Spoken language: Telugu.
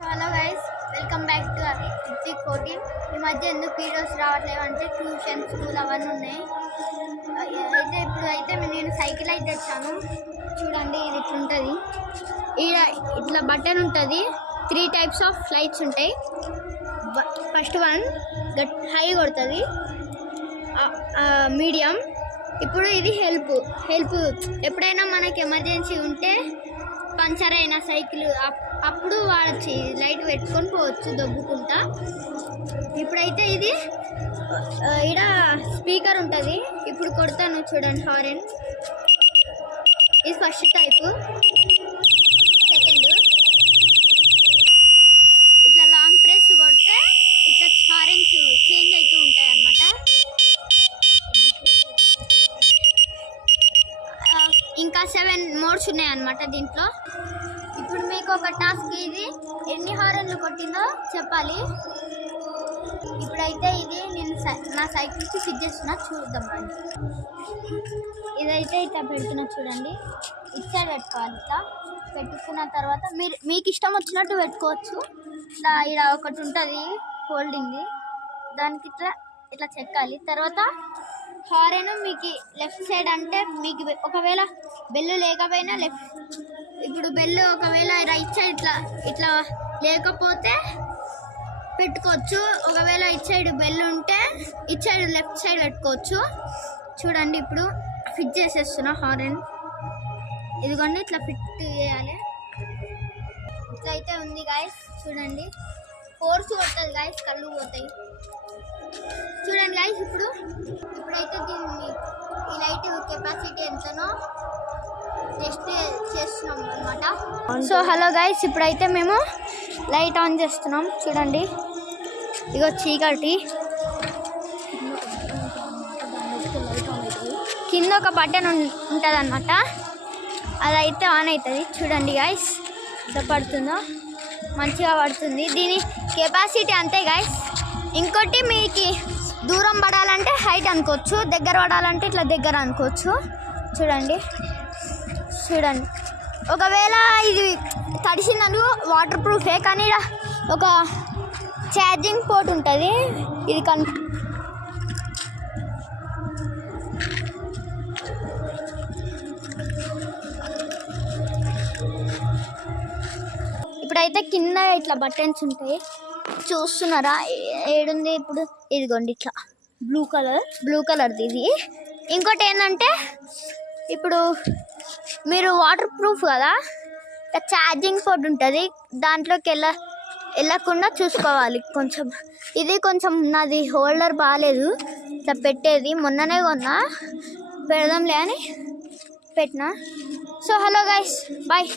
Hello guys, welcome back to Ritvik 14. ఈ మధ్య ఎందుకు వీడియోస్ రావట్లేవు అంటే ట్యూషన్ స్కూల్ అవన్నీ ఉన్నాయి. అయితే నేను సైకిల్ అయితే తెచ్చాను. చూడండి, ఇది ఇట్లా ఉంటుంది. ఇట్లా బటన్ ఉంటుంది. 3 టైప్స్ ఆఫ్ లైట్స్ ఉంటాయి. ఫస్ట్ వన్ హై కొడుతుంది, మీడియం. ఇప్పుడు ఇది హెల్ప్ ఎప్పుడైనా మనకి ఎమర్జెన్సీ ఉంటే పంచర్ అయిన సైకిల్ అప్పుడు వాడచ్చు, లైట్ పెట్టుకొని పోవచ్చు దొబ్బుకుంటా. ఇప్పుడైతే ఇది ఇక్కడ స్పీకర్ ఉంటుంది. ఇప్పుడు కొడతాను చూడండి, హారన్. ఇది ఫస్ట్ టైపు. సెకండ్, ఇట్లా లాంగ్ ప్రెస్ కొడితే ఇట్లా హారన్స్ చేంజ్ అవుతూ ఉంటాయి అన్నమాట. ఇంకా 7 మోడ్స్ ఉన్నాయి అన్నమాట దీంట్లో. ఇప్పుడు మీకు ఒక టాస్క్, ఇది ఎన్ని హారన్లు కొట్టిందో చెప్పాలి. ఇప్పుడైతే ఇది నేను నా సైకిల్కి ఫిట్ చేస్తున్నా, చూద్దాం రండి. ఇదైతే ఇట్లా పెడుతున్నా చూడండి. ఇటు సైడ్ పెట్టుకోవాలి. ఇట్లా పెట్టుకున్న తర్వాత మీకు ఇష్టం వచ్చినట్టు పెట్టుకోవచ్చు. ఇట్లా ఇక్కడ ఒకటి ఉంటుంది హోల్డింగ్ది, దానికి ఇట్లా చెక్కాలి. తర్వాత హారన్ మీకు లెఫ్ట్ సైడ్ అంటే మీకు ఒకవేళ బెల్లు లేకపోయినా ఇప్పుడు బెల్లు ఒకవేళ రైట్ సైడ్ ఇట్లా లేకపోతే పెట్టుకోవచ్చు. ఒకవేళ ఇటు సైడ్ బెల్లు ఉంటే ఇటు సైడ్ లెఫ్ట్ సైడ్ పెట్టుకోవచ్చు. చూడండి, ఇప్పుడు ఫిట్ చేసేస్తున్నా హారన్. ఇదిగోండి, ఇట్లా ఫిట్ చేయాలి. ఇట్లా అయితే ఉంది గాయస్. చూడండి, ఫోర్స్ కొడుతుంది గాయస్, కళ్ళు పోతాయి. చూడండి గాయస్, ఇప్పుడైతే దీన్ని ఈ లైట్ కెపాసిటీ ఎంతనో టెస్ట్ చేస్తున్నాం అనమాట. సో హలో గైస్, ఇప్పుడైతే మేము లైట్ ఆన్ చేస్తున్నాం. చూడండి, ఇగో చీకటి, కింద ఒక బటన్ ఉంటుంది అనమాట, అదైతే ఆన్ అవుతుంది. చూడండి గైస్, ఎంత పడుతుందో, మంచిగా పడుతుంది. దీని కెపాసిటీ అంతే గైస్. ఇంకోటి మీకు దూరం పడాలంటే హైట్ అనుకోవచ్చు, దగ్గర పడాలంటే ఇట్లా దగ్గర అనుకోవచ్చు. చూడండి, ఒకవేళ ఇది తడిసిందను వాటర్ ప్రూఫే, కానీ ఒక ఛార్జింగ్ పోర్ట్ ఉంటుంది. ఇది ఇప్పుడైతే కింద ఇట్లా బటన్స్ ఉంటాయి, చూస్తున్నారా? ఏడుంది ఇప్పుడు? ఇదిగోండి, ఇట్లా బ్లూ కలర్ది ఇది. ఇంకోటి ఏంటంటే, ఇప్పుడు మీరు వాటర్ ప్రూఫ్ కదా, ఛార్జింగ్ పోర్ట్ ఉంటుంది, దాంట్లోకి వెళ్ళకుండా చూసుకోవాలి కొంచెం. ఇది కొంచెం నాది హోల్డర్ బాగాలేదు, ఇట్లా పెట్టేది మొన్ననే కొన్నా, పెడదాంలే అని పెట్టినా. So hello guys, bye.